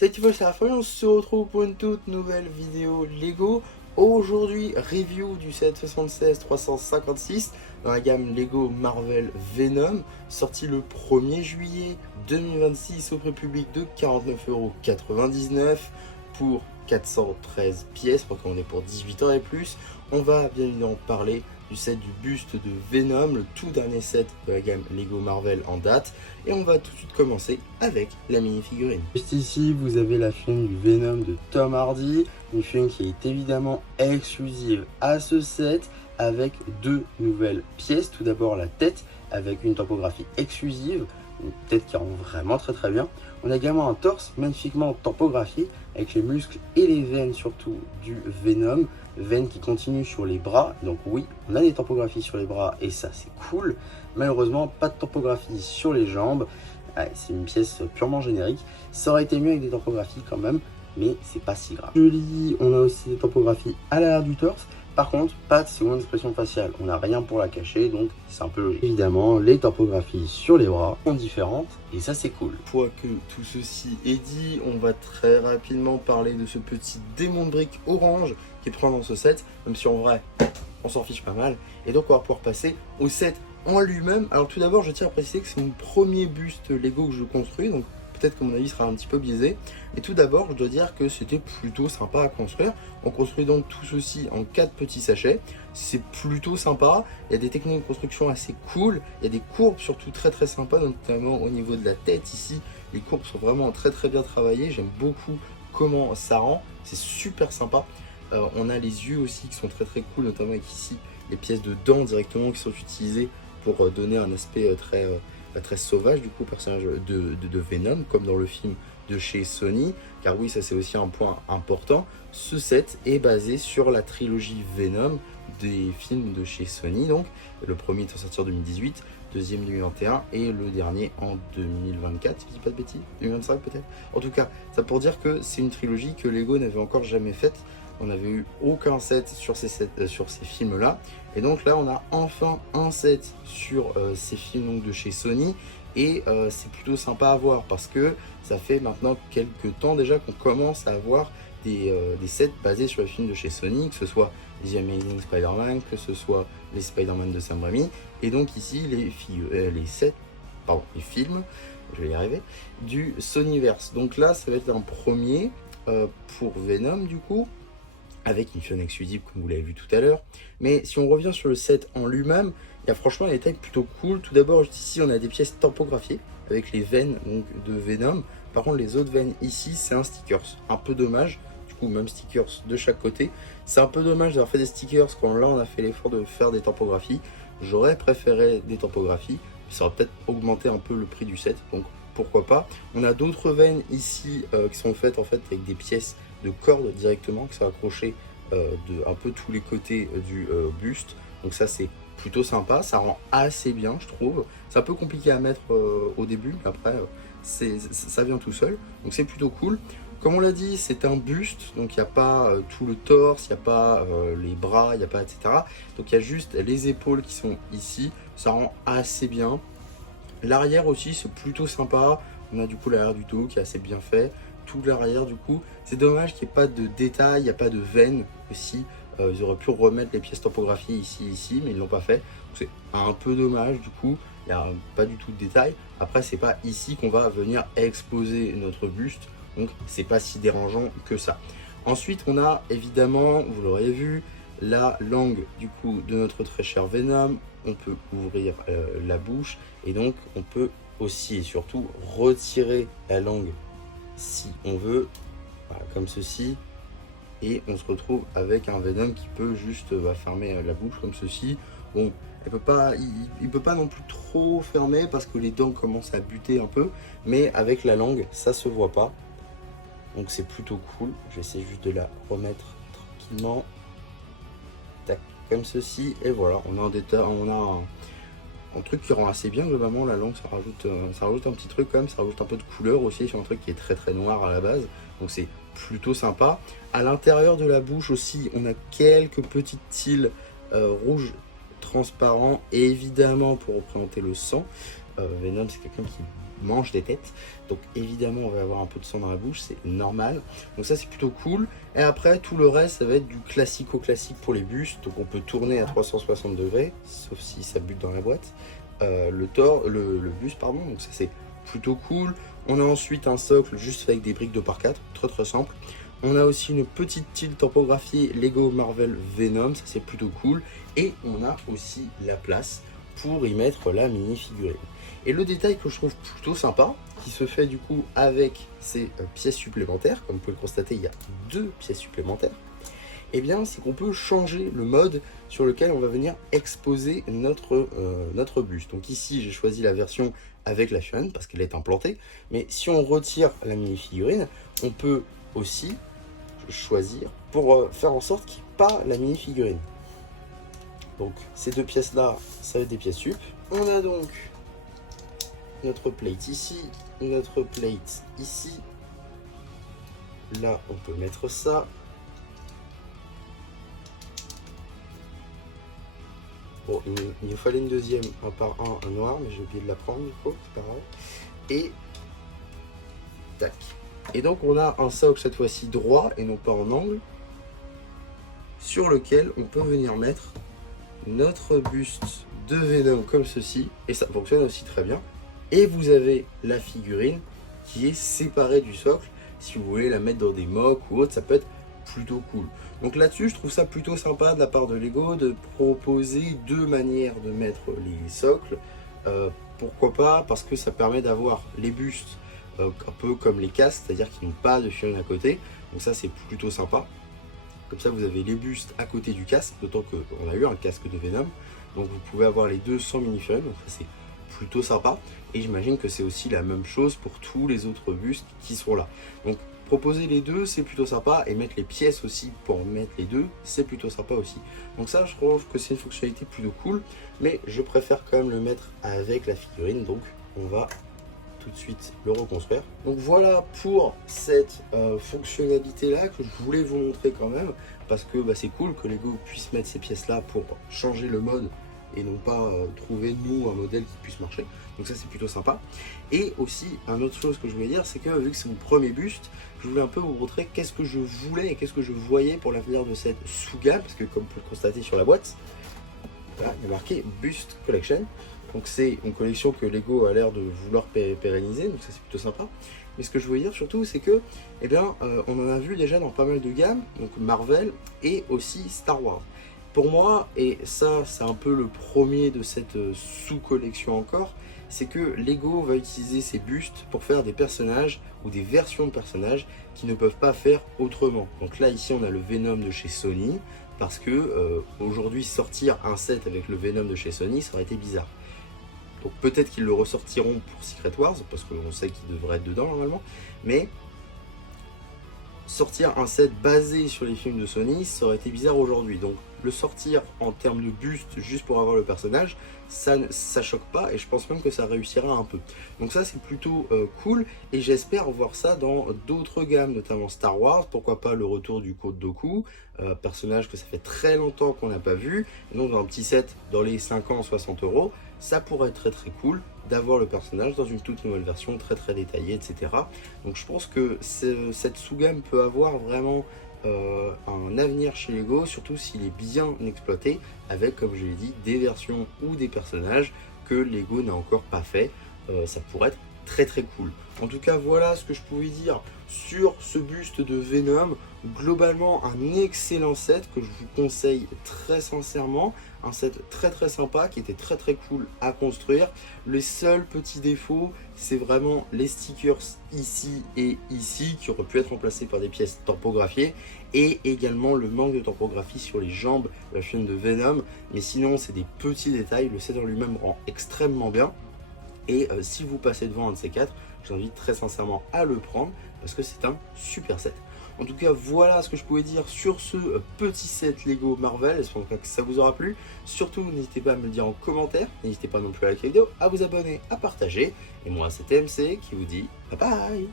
Salut tout le monde, c'est Raphaël, on se retrouve pour une toute nouvelle vidéo Lego. Aujourd'hui, review du set 76-356 dans la gamme Lego Marvel Venom, sorti le 1er juillet 2026 au prix public de 49,99 € pour 413 pièces, recommandé pour 18 ans et plus. On va bien évidemment parler du set du buste de Venom, le tout dernier set de la gamme Lego Marvel en date. Et on va tout de suite commencer avec la mini-figurine. Juste ici, vous avez la figurine du Venom de Tom Hardy, une figurine qui est évidemment exclusive à ce set, avec deux nouvelles pièces. Tout d'abord la tête, avec une topographie exclusive, une tête qui rend vraiment très bien. On a également un torse magnifiquement topographié, avec les muscles et les veines surtout du Venom, veines qui continuent sur les bras. Donc oui, on a des topographies sur les bras et ça c'est cool. Malheureusement, pas de topographie sur les jambes. Ouais, c'est une pièce purement générique. Ça aurait été mieux avec des topographies quand même, mais c'est pas si grave. Joli, on a aussi des topographies à l'arrière du torse. Par contre, pas de seconde expression faciale. On n'a rien pour la cacher, donc c'est un peu logique. Évidemment, les topographies sur les bras sont différentes et ça c'est cool. Une fois que tout ceci est dit, on va très rapidement parler de ce petit démon de briques orange qui est présent dans ce set, même si en vrai, on s'en fiche pas mal. Et donc on va pouvoir passer au set en lui-même. Alors tout d'abord, je tiens à préciser que c'est mon premier buste Lego que je construis, donc peut-être que mon avis sera un petit peu biaisé. Et tout d'abord, je dois dire que c'était plutôt sympa à construire. On construit donc tout ceci en 4 petits sachets. C'est plutôt sympa. Il y a des techniques de construction assez cool. Il y a des courbes surtout très sympas, notamment au niveau de la tête ici. Les courbes sont vraiment très bien travaillées. J'aime beaucoup comment ça rend. C'est super sympa. On a les yeux aussi qui sont très cool, notamment avec ici les pièces de dents directement qui sont utilisées pour donner un aspect très sauvage du coup au personnage de Venom, comme dans le film de chez Sony. Car oui, ça c'est aussi un point important, ce set est basé sur la trilogie Venom des films de chez Sony. Donc le premier est sorti en 2018, deuxième 2021 et le dernier en 2024, si je dis pas de bêtises, 2025 peut-être. En tout cas, ça pour dire que c'est une trilogie que Lego n'avait encore jamais faite. On n'avait eu aucun set sur ces films là, et donc là on a enfin un set sur ces films donc, de chez Sony. Et c'est plutôt sympa à voir parce que ça fait maintenant quelques temps déjà qu'on commence à avoir des sets basés sur les films de chez Sony, que ce soit The Amazing Spider-Man, que ce soit les Spider-Man de Sam Raimi, et donc ici les films, je vais y arriver, du Sonyverse. Donc là ça va être un premier pour Venom du coup, avec une figurine exclusive comme vous l'avez vu tout à l'heure. Mais si on revient sur le set en lui-même, il y a franchement des détails plutôt cool. Tout d'abord, ici, on a des pièces topographiées avec les veines donc, de Venom. Par contre, les autres veines ici, c'est un stickers. Un peu dommage. Du coup, même stickers de chaque côté. C'est un peu dommage d'avoir fait des stickers quand là, on a fait l'effort de faire des topographies. J'aurais préféré des topographies. Ça aurait peut-être augmenté un peu le prix du set. Donc, pourquoi pas. On a d'autres veines ici qui sont faites en fait avec des pièces de cordes directement qui sont accrochées de un peu tous les côtés du buste. Donc ça c'est plutôt sympa, ça rend assez bien je trouve. C'est un peu compliqué à mettre au début, mais après ça vient tout seul, donc c'est plutôt cool. Comme on l'a dit, c'est un buste, donc il n'y a pas tout le torse, il n'y a pas les bras, il n'y a pas etc. Donc il y a juste les épaules qui sont ici, ça rend assez bien. L'arrière aussi c'est plutôt sympa, on a du coup l'arrière du dos qui est assez bien fait. Tout l'arrière du coup, c'est dommage qu'il n'y ait pas de détails, il n'y a pas de veines aussi. Ils auraient pu remettre les pièces topographiées ici, mais ils l'ont pas fait. C'est un peu dommage du coup, il n'y a pas du tout de détails. Après c'est pas ici qu'on va venir exposer notre buste, donc c'est pas si dérangeant que ça. Ensuite on a évidemment, vous l'aurez vu, la langue du coup de notre très cher Venom. On peut ouvrir la bouche et donc on peut aussi et surtout retirer la langue si on veut, voilà, comme ceci, et on se retrouve avec un Venom qui peut juste fermer la bouche comme ceci. Bon, il peut pas non plus trop fermer parce que les dents commencent à buter un peu, mais avec la langue ça se voit pas, donc c'est plutôt cool. Je vais essayer juste de la remettre tranquillement, tac, comme ceci, et voilà, on a un détail, on a un truc qui rend assez bien globalement. La langue, ça rajoute un petit truc quand même, ça rajoute un peu de couleur aussi sur un truc qui est très noir à la base, donc c'est plutôt sympa. À l'intérieur de la bouche aussi, on a quelques petites tiles rouges transparent, et évidemment pour représenter le sang. Venom, c'est quelqu'un qui mange des têtes, donc évidemment on va avoir un peu de sang dans la bouche, c'est normal, donc ça c'est plutôt cool. Et après tout le reste ça va être du classico-classique pour les bustes, donc on peut tourner à 360 degrés, sauf si ça bute dans la boîte, le buste pardon, donc ça c'est plutôt cool. On a ensuite un socle juste avec des briques 2x4, très simple. On a aussi une petite tilt tempographiée Lego Marvel Venom, ça c'est plutôt cool. Et on a aussi la place pour y mettre la mini figurine. Et le détail que je trouve plutôt sympa, qui se fait du coup avec ces pièces supplémentaires, comme vous pouvez le constater, il y a 2 pièces supplémentaires, et bien c'est qu'on peut changer le mode sur lequel on va venir exposer notre buste. Donc ici j'ai choisi la version avec la chaîne parce qu'elle est implantée, mais si on retire la mini figurine, on peut aussi choisir pour faire en sorte qu'il n'y ait pas la mini figurine. Donc ces 2 pièces là, ça va être des pièces sup. On a donc notre plate ici, notre plate ici. Là on peut mettre ça. Bon, il nous fallait une deuxième, un par un noir, mais j'ai oublié de la prendre du coup, c'est pas grave. Et tac. Et donc on a un socle cette fois-ci droit et non pas en angle, sur lequel on peut venir mettre notre buste de Venom comme ceci, et ça fonctionne aussi très bien. Et vous avez la figurine qui est séparée du socle. Si vous voulez la mettre dans des mocks ou autre, ça peut être plutôt cool. Donc là-dessus, je trouve ça plutôt sympa de la part de Lego de proposer 2 manières de mettre les socles. Pourquoi pas? Parce que ça permet d'avoir les bustes un peu comme les casques, c'est-à-dire qu'ils n'ont pas de figurine à côté. Donc ça, c'est plutôt sympa. Comme ça, vous avez les bustes à côté du casque, d'autant qu'on a eu un casque de Venom. Donc vous pouvez avoir les 2 sans mini-figurine, donc ça c'est plutôt sympa. Et j'imagine que c'est aussi la même chose pour tous les autres bustes qui sont là. Donc proposer les 2, c'est plutôt sympa, et mettre les pièces aussi pour mettre les 2, c'est plutôt sympa aussi. Donc ça, je trouve que c'est une fonctionnalité plutôt cool, mais je préfère quand même le mettre avec la figurine, donc on va tout de suite le reconstruire. Donc voilà pour cette fonctionnalité là que je voulais vous montrer quand même, parce que c'est cool que Lego puisse mettre ces pièces là pour changer le mode et non pas trouver nous un modèle qui puisse marcher. Donc ça c'est plutôt sympa. Et aussi une autre chose que je voulais dire, c'est que vu que c'est mon premier buste, je voulais un peu vous montrer qu'est-ce que je voulais et qu'est-ce que je voyais pour l'avenir de cette sous-gamme, parce que comme vous pouvez le constater sur la boîte, là, il y a marqué Bust Collection. Donc c'est une collection que Lego a l'air de vouloir pérenniser, donc ça c'est plutôt sympa. Mais ce que je voulais dire surtout, c'est que on en a vu déjà dans pas mal de gammes, donc Marvel et aussi Star Wars. Pour moi, et ça c'est un peu le premier de cette sous-collection encore, c'est que Lego va utiliser ces bustes pour faire des personnages ou des versions de personnages qui ne peuvent pas faire autrement. Donc là ici on a le Venom de chez Sony, parce que aujourd'hui sortir un set avec le Venom de chez Sony, ça aurait été bizarre. Donc peut-être qu'ils le ressortiront pour Secret Wars, parce qu'on sait qu'il devrait être dedans normalement, mais sortir un set basé sur les films de Sony, ça aurait été bizarre aujourd'hui. Donc le sortir en termes de buste juste pour avoir le personnage, ça choque pas, et je pense même que ça réussira un peu. Donc ça c'est plutôt cool, et j'espère voir ça dans d'autres gammes, notamment Star Wars. Pourquoi pas le retour du Count Dooku, personnage que ça fait très longtemps qu'on n'a pas vu. Donc dans un petit set dans les 50 60 €, ça pourrait être très cool d'avoir le personnage dans une toute nouvelle version très détaillée, etc. Donc je pense que cette sous-gamme peut avoir vraiment un avenir chez Lego, surtout s'il est bien exploité, avec, comme je l'ai dit, des versions ou des personnages que Lego n'a encore pas fait. Ça pourrait être très cool. En tout cas, voilà ce que je pouvais dire sur ce buste de Venom. Globalement, un excellent set que je vous conseille très sincèrement. Un set très sympa qui était très cool à construire. Les seuls petits défauts, c'est vraiment les stickers ici et ici qui auraient pu être remplacés par des pièces tampographiées, et également le manque de tampographie sur les jambes de la chaîne de Venom. Mais sinon, c'est des petits détails. Le set en lui-même rend extrêmement bien. Et si vous passez devant un de ces 4, je vous invite très sincèrement à le prendre parce que c'est un super set. En tout cas, voilà ce que je pouvais dire sur ce petit set Lego Marvel. J'espère que ça vous aura plu. Surtout, n'hésitez pas à me le dire en commentaire. N'hésitez pas non plus à liker la vidéo, à vous abonner, à partager. Et moi, c'était MC qui vous dit bye bye.